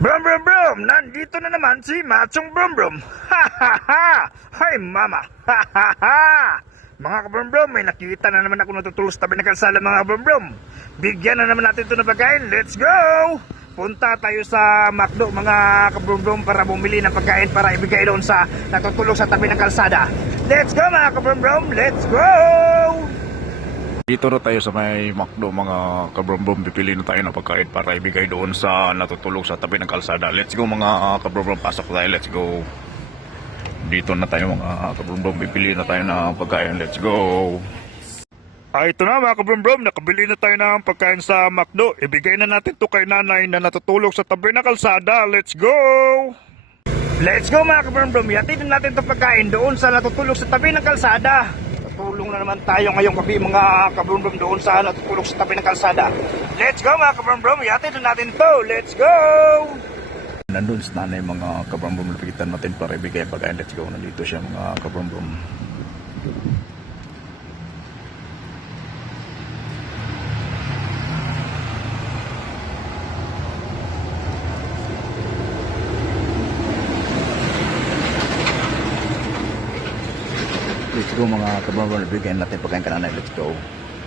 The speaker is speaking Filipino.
Brum brum brum! Nandito na naman si Machong Brum Brum! Ha ha ha! Hi mama! Ha ha ha! Mga kabrum brum, may nakita na naman ako natutulog sa tabi ng kalsada mga kabrum brum. Bigyan na naman natin ito ng pagkain. Let's go! Punta tayo sa McDo mga kabrum brum para bumili ng pagkain para ibigay doon sa natutulog sa tabi ng kalsada. Let's go mga kabrum brum! Let's go! Dito na tayo sa may McDo mga kabrombrom. Pipili na tayo ng pagkain para ibigay doon sa natutulog sa tabi ng kalsada. Let's go mga kabrombrom. Pasok tayo. Let's go. Dito na tayo mga kabrombrom. Pipili na tayo ng pagkain. Let's go. Ay, ito na mga kabrum-brum, nakabili na tayo ng pagkain sa McDo. Ibigay na natin to kay nanay na natutulog sa tabi ng kalsada. Let's go! Let's go mga kabrum-brum, yatid na natin to pagkain doon sa natutulog sa tabi ng kalsada. Natulong na naman tayo ngayong gabi mga kabrum-brum doon sa natutulog sa tabi ng kalsada. Let's go mga kabrum-brum, yatid na natin to. Let's go! Nandun sa nanay mga kabrombrom. Lapitan natin para ibigay pagkain. Let's go. Nandito siya mga kabrombrom. Let's mga kabrombrom. Ibigay natin pagkain ka nanay. Let's go.